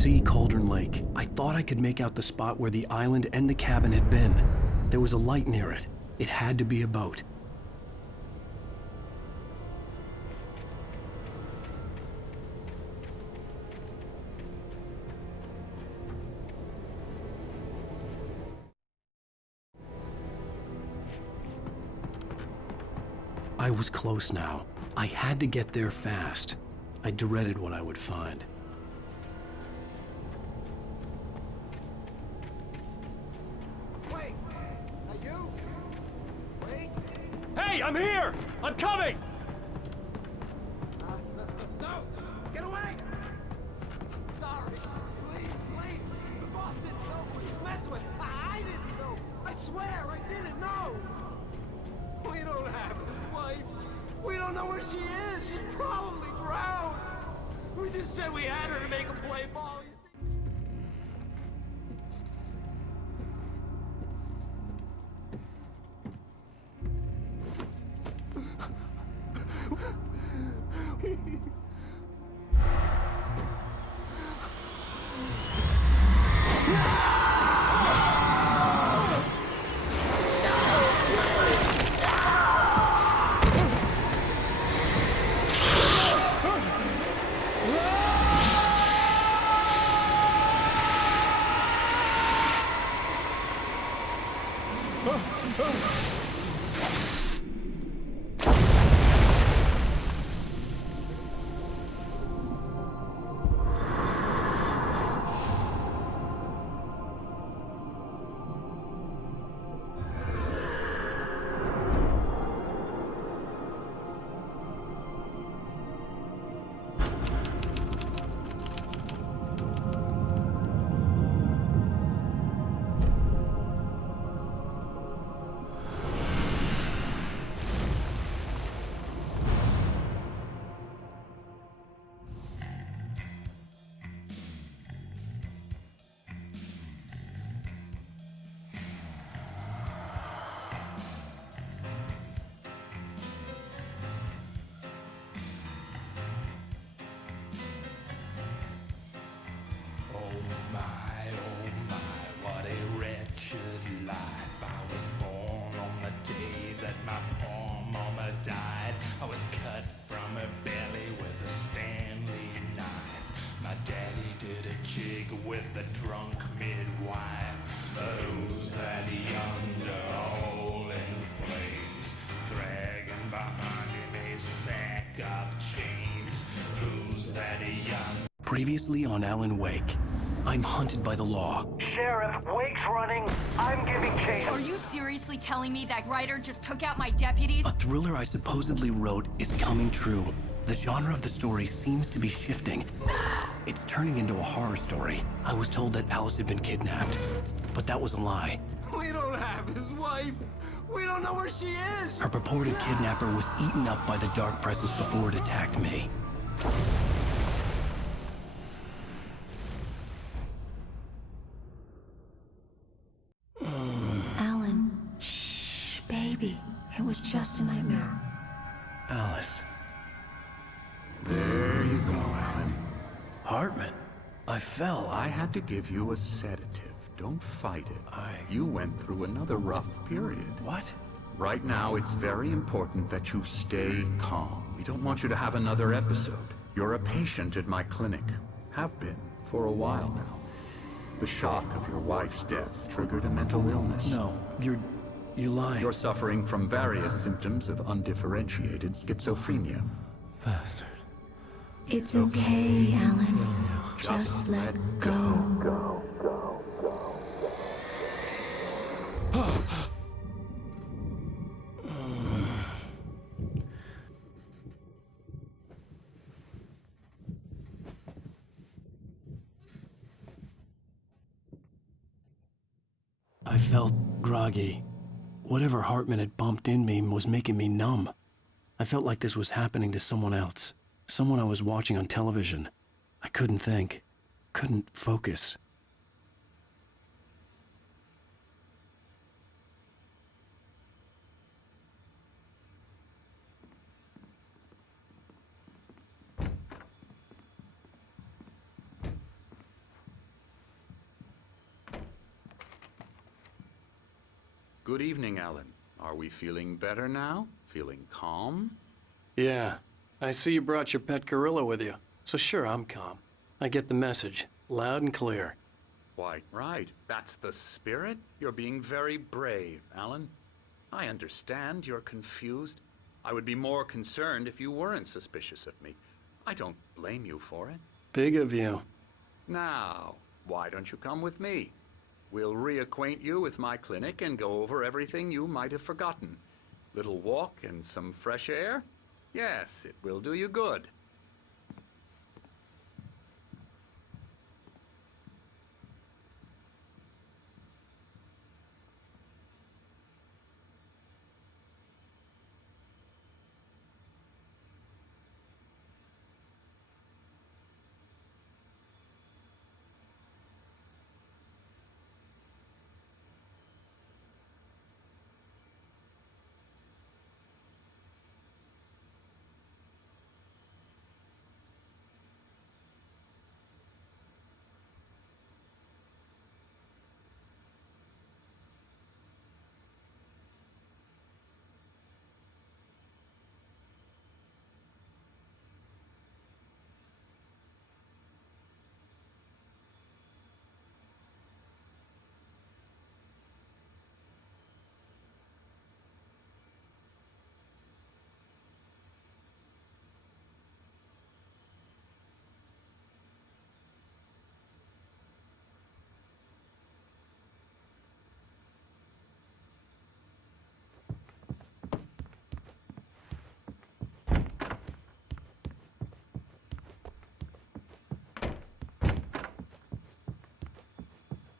see Cauldron Lake. I thought I could make out the spot where the island and the cabin had been. There was a light near it. It had to be a boat. I was close now. I had to get there fast. I dreaded what I would find. Wait! Are you? Wait! Hey, I'm here! I'm coming! No! Get away! Sorry. Please, leave. The boss didn't know who he was messing with. I didn't know. I swear I didn't know. We don't have his wife. We don't know where she is. She's probably drowned. We just said we had her to make him play ball. You see? With the drunk midwife, who's that yonder all in flames, dragging behind him a sack of chains? Who's that young? Previously on Alan Wake, I'm hunted by the law. Sheriff, Wake's running. I'm giving chase. Are you seriously telling me that writer just took out my deputies? A thriller I supposedly wrote is coming true. The genre of the story seems to be shifting. It's turning into a horror story. I was told that Alice had been kidnapped, but that was a lie. We don't have his wife. We don't know where she is. Her purported kidnapper was eaten up by the dark presence before it attacked me. Alan, shh, baby. It was just a nightmare. Alice. There you go, Alan. Hartman. I fell. I had to give you a sedative. Don't fight it. You went through another rough period. What? Right now, it's very important that you stay calm. We don't want you to have another episode. You're a patient at my clinic. Have been for a while now. The shock of your wife's death triggered a mental illness. No, you're lying. You're suffering from various symptoms of undifferentiated schizophrenia. Bastard. It's okay, Alan. Just let go. I felt groggy. Whatever Hartman had bumped in me was making me numb. I felt like this was happening to someone else. Someone I was watching on television. I couldn't think. Couldn't focus. Good evening, Alan. Are we feeling better now? Feeling calm? Yeah, I see you brought your pet gorilla with you. So sure, I'm calm. I get the message, loud and clear. Quite right. That's the spirit. You're being very brave, Alan. I understand you're confused. I would be more concerned if you weren't suspicious of me. I don't blame you for it. Big of you. Now, why don't you come with me? We'll reacquaint you with my clinic and go over everything you might have forgotten. Little walk and some fresh air? Yes, it will do you good.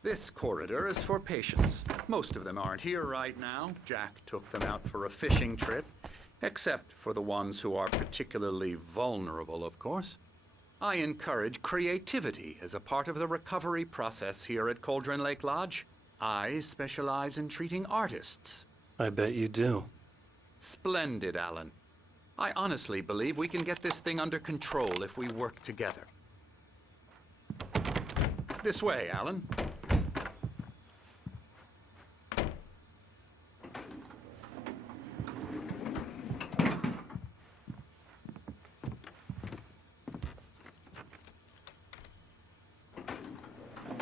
This corridor is for patients. Most of them aren't here right now. Jack took them out for a fishing trip, except for the ones who are particularly vulnerable, of course. I encourage creativity as a part of the recovery process here at Cauldron Lake Lodge. I specialize in treating artists. I bet you do. Splendid, Alan. I honestly believe we can get this thing under control if we work together. This way, Alan.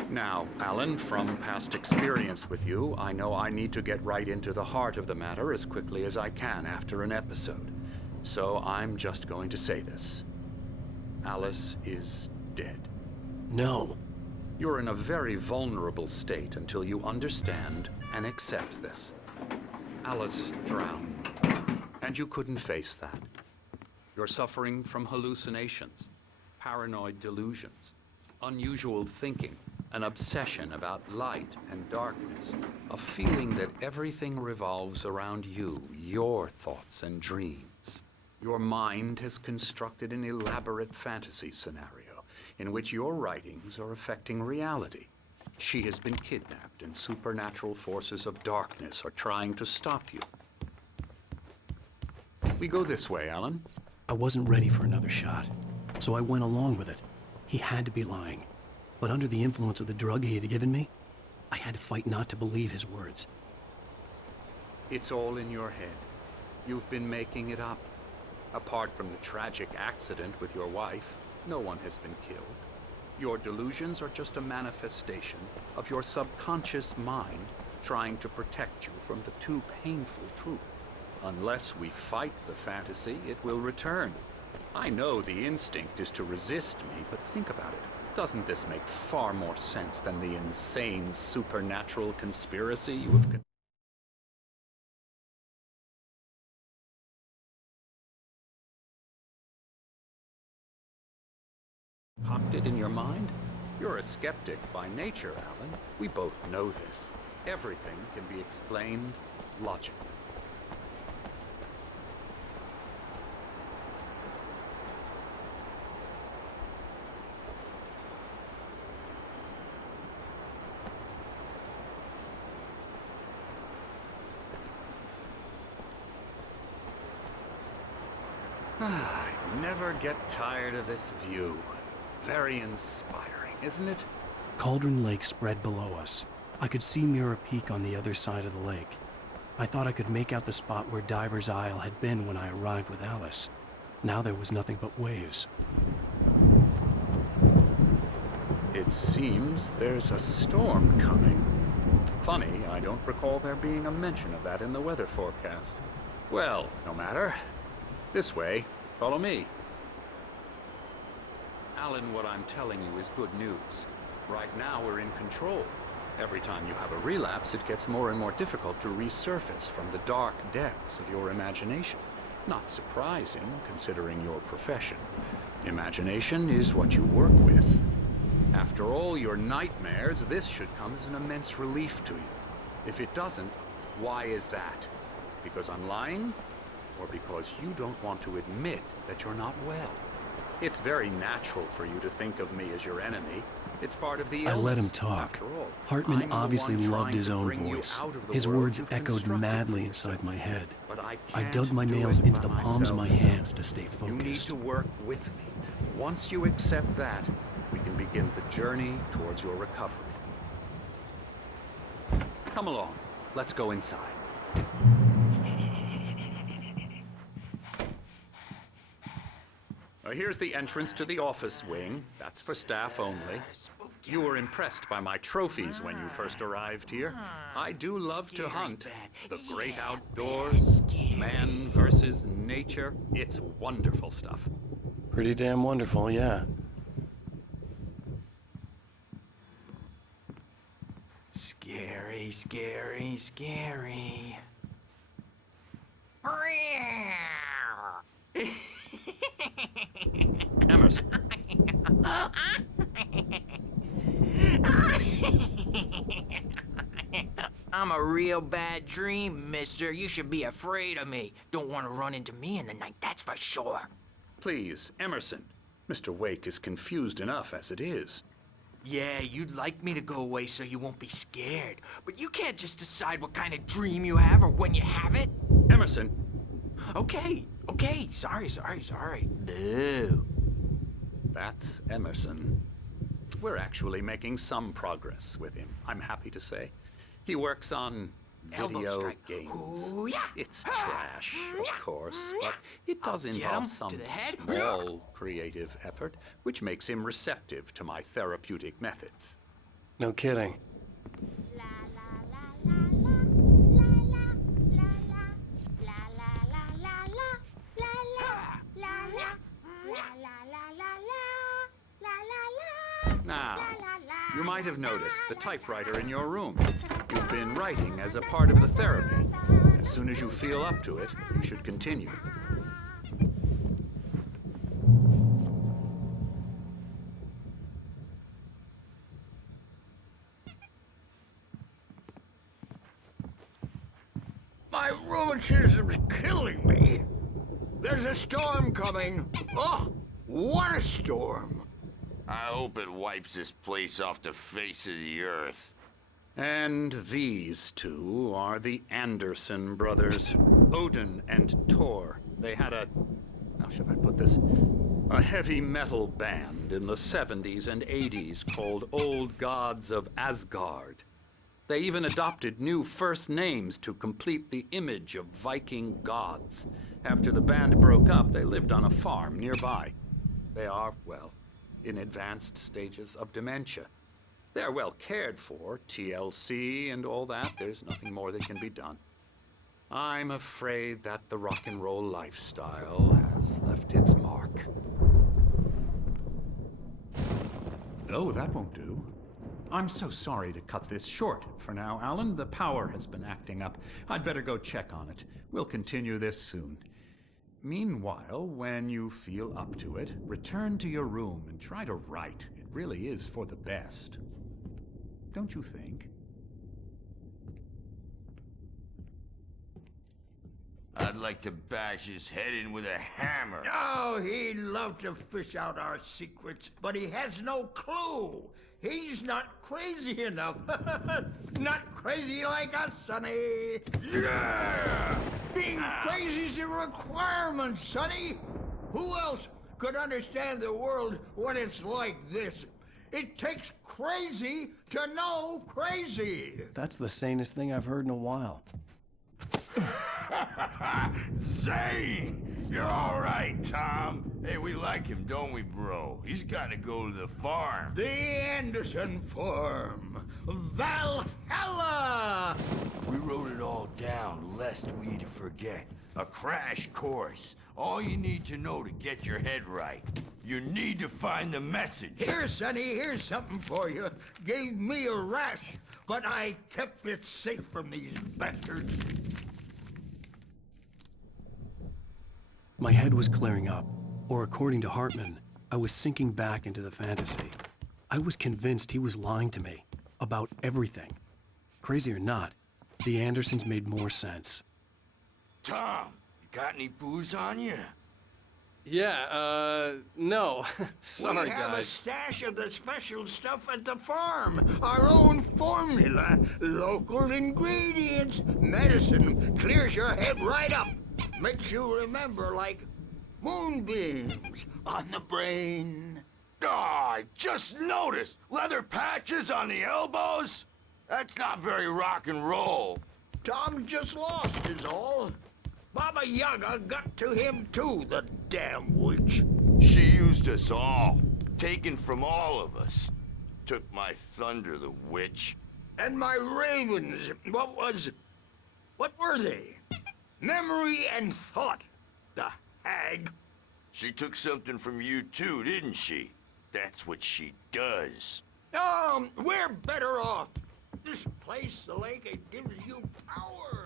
Now, Alan, from past experience with you, I know I need to get right into the heart of the matter as quickly as I can after an episode. So I'm just going to say this. Alice is dead. No. You're in a very vulnerable state until you understand and accept this. Alice drowned, and you couldn't face that. You're suffering from hallucinations, paranoid delusions, unusual thinking, an obsession about light and darkness, a feeling that everything revolves around you, your thoughts and dreams. Your mind has constructed an elaborate fantasy scenario in which your writings are affecting reality. She has been kidnapped and supernatural forces of darkness are trying to stop you. We go this way, Alan. I wasn't ready for another shot, so I went along with it. He had to be lying. But under the influence of the drug he had given me, I had to fight not to believe his words. It's all in your head. You've been making it up. Apart from the tragic accident with your wife, no one has been killed. Your delusions are just a manifestation of your subconscious mind trying to protect you from the too painful truth. Unless we fight the fantasy, it will return. I know the instinct is to resist me, but think about it. Doesn't this make far more sense than the insane supernatural conspiracy you have concocted in your mind? You're a skeptic by nature, Alan. We both know this. Everything can be explained logically. I never get tired of this view. Very inspiring, isn't it? Cauldron Lake spread below us. I could see Mirror Peak on the other side of the lake. I thought I could make out the spot where Diver's Isle had been when I arrived with Alice. Now there was nothing but waves. It seems there's a storm coming. Funny, I don't recall there being a mention of that in the weather forecast. Well, no matter. This way. Follow me. Alan, what I'm telling you is good news. Right now, we're in control. Every time you have a relapse, it gets more and more difficult to resurface from the dark depths of your imagination. Not surprising, considering your profession. Imagination is what you work with. After all your nightmares, this should come as an immense relief to you. If it doesn't, why is that? Because I'm lying? Or because you don't want to admit that you're not well? It's very natural for you to think of me as your enemy. It's part of the illness. I let him talk. Hartman obviously loved his own voice. His words echoed madly inside my head. I dug my nails into the palms of my hands to stay focused. You need to work with me. Once you accept that, we can begin the journey towards your recovery. Come along. Let's go inside. Here's the entrance to the office wing. That's for staff only. You were impressed by my trophies when you first arrived here. I do love to hunt. The great outdoors, man versus nature. It's wonderful stuff. Pretty damn wonderful, yeah. Scary, scary, scary. Emerson. I'm a real bad dream, mister. You should be afraid of me. Don't want to run into me in the night, that's for sure. Please, Emerson. Mr. Wake is confused enough as it is. Yeah, you'd like me to go away so you won't be scared. But you can't just decide what kind of dream you have or when you have it. Emerson. Okay. Sorry. Boo. That's Emerson. We're actually making some progress with him, I'm happy to say. He works on video games. Ooh, yeah. It's trash, of course, but it does involve some small creative effort, which makes him receptive to my therapeutic methods. No kidding. Now, you might have noticed the typewriter in your room. You've been writing as a part of the therapy. As soon as you feel up to it, you should continue. My rheumatism's killing me. There's a storm coming. Oh, what a storm. I hope it wipes this place off the face of the earth. And these two are the Anderson brothers, Odin and Thor. They had how should I put this? A heavy metal band in the 70s and 80s called Old Gods of Asgard. They even adopted new first names to complete the image of Viking gods. After the band broke up, they lived on a farm nearby. They are, well, in advanced stages of dementia. They're well cared for, TLC and all that. There's nothing more that can be done. I'm afraid that the rock and roll lifestyle has left its mark. Oh, that won't do. I'm so sorry to cut this short for now, Alan. The power has been acting up. I'd better go check on it. We'll continue this soon. Meanwhile, when you feel up to it, return to your room and try to write. It really is for the best. Don't you think? I'd like to bash his head in with a hammer. Oh, he'd love to fish out our secrets, but he has no clue. He's not crazy enough. Not crazy like us, Sonny. Yeah! Being crazy's a requirement, Sonny. Who else could understand the world when it's like this? It takes crazy to know crazy. That's the sanest thing I've heard in a while. Zane! You're all right, Tom. Hey, we like him, don't we, bro? He's got to go to the farm. The Anderson Farm. Valhalla! We wrote it all down, lest we'd forget. A crash course. All you need to know to get your head right. You need to find the message. Here, Sonny, here's something for you. Gave me a rash, but I kept it safe from these bastards. My head was clearing up, or according to Hartman, I was sinking back into the fantasy. I was convinced he was lying to me about everything. Crazy or not, the Andersons made more sense. Tom, you got any booze on you? Yeah, no. Sorry, we have a guys. stash of the special stuff at the farm. Our own formula, local ingredients. Medicine clears your head right up. Makes you remember like moonbeams on the brain. Oh, I just noticed. Leather patches on the elbows? That's not very rock and roll. Tom just lost is all. Baba Yaga got to him too, the damn witch. She used us all. Taken from all of us. Took my thunder, the witch. And my ravens, what were they? Memory and thought, the hag. She took something from you too, didn't she? That's what she does. We're better off. This place, the lake, it gives you power.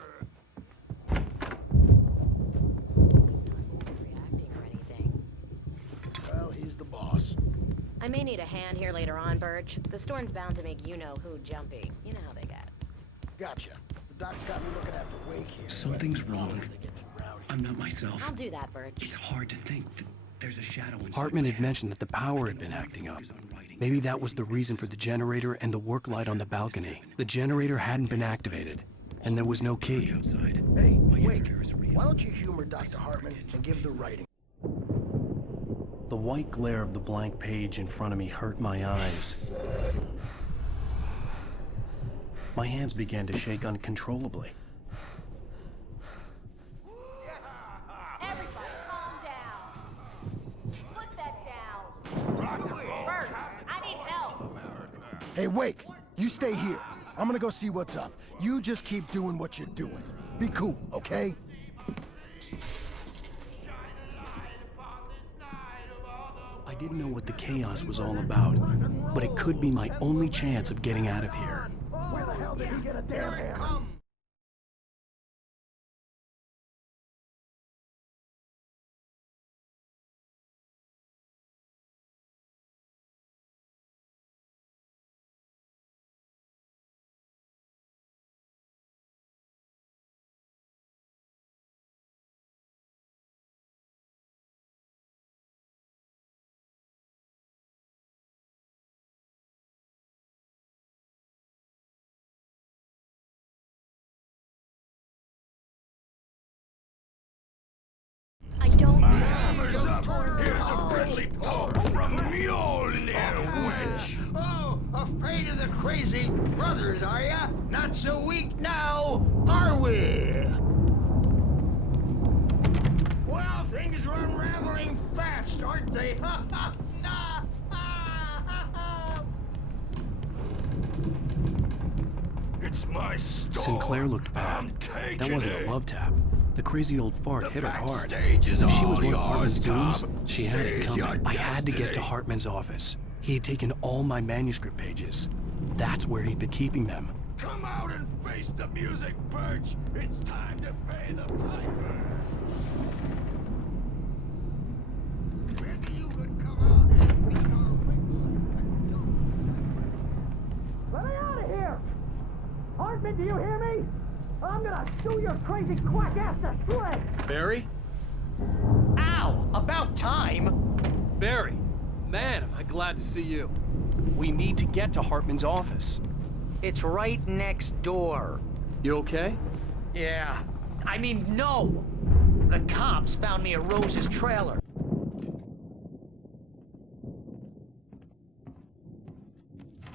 Reacting or anything. Well, he's the boss. I may need a hand here later on, Birch. The storm's bound to make you-know-who jumpy. You know how they get. Gotcha. The doc's got me looking after Wake here. Something's but wrong. if they get too rowdy. I'm not myself. I'll do that, Birch. It's hard to think that there's a shadow inside. Hartman had mentioned that the power had been acting up. Maybe that was the reason for the generator and the work light on the balcony. The generator hadn't been activated, and there was no key. Hey, Wake, why don't you humor Dr. Hartman and give the writing? The white glare of the blank page in front of me hurt my eyes. My hands began to shake uncontrollably. Everybody, calm down. Put that down. Birch, I need help. Hey, Wake, you stay here. I'm gonna go see what's up. You just keep doing what you're doing. Be cool, okay? I didn't know what the chaos was all about, but it could be my only chance of getting out of here. Where the hell did he get a damn Here it hammer? comes. I don't know. Hammer's up. Here's a friendly poke from Mjolnir, witch. Oh, afraid of the crazy brothers, are ya? Not so weak now, are we? Well, things are unraveling fast, aren't they? Ha ha! Nah! Ha ha ha! It's my store. Sinclair looked I'm bad. taking That wasn't it. a love tap. The crazy old fart The hit her hard. backstage is If she was all one of Hartman's yours, goons, Tom. she had it Seize your coming. I had to get to destiny. Hartman's office. He had taken all my manuscript pages. That's where he'd been keeping them. Come out and face the music, Birch. It's time to pay the piper. Maybe you could come out and beat our record. Let me out of here! Hartman, do you hear me? I'm gonna sue your crazy quack ass to shreds! Barry? Ow! About time! Barry! Man, am I glad to see you. We need to get to Hartman's office. It's right next door. You okay? Yeah. I mean, no! The cops found me at Rose's trailer.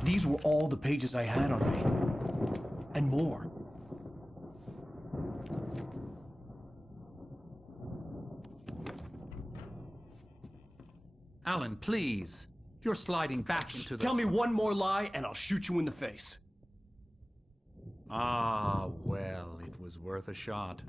These were all the pages I had on me. And more. Alan, please. You're sliding back into the... Tell me one more lie and I'll shoot you in the face. Ah, well, it was worth a shot.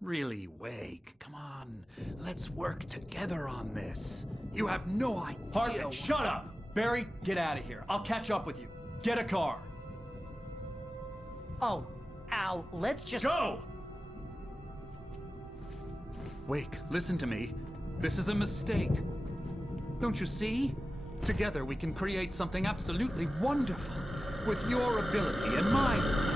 Really, Wake, come on. Let's work together on this. You have no idea... Hartman, shut up! Barry, get out of here. I'll catch up with you. Get a car. Oh, Al, let's just... Go! Wake, listen to me. This is a mistake. Don't you see? Together we can create something absolutely wonderful. With your ability and mine.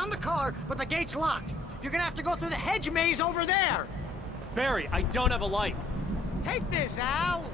found the car, but the gate's locked. You're gonna have to go through the hedge maze over there. Barry, I don't have a light. Take this, Al.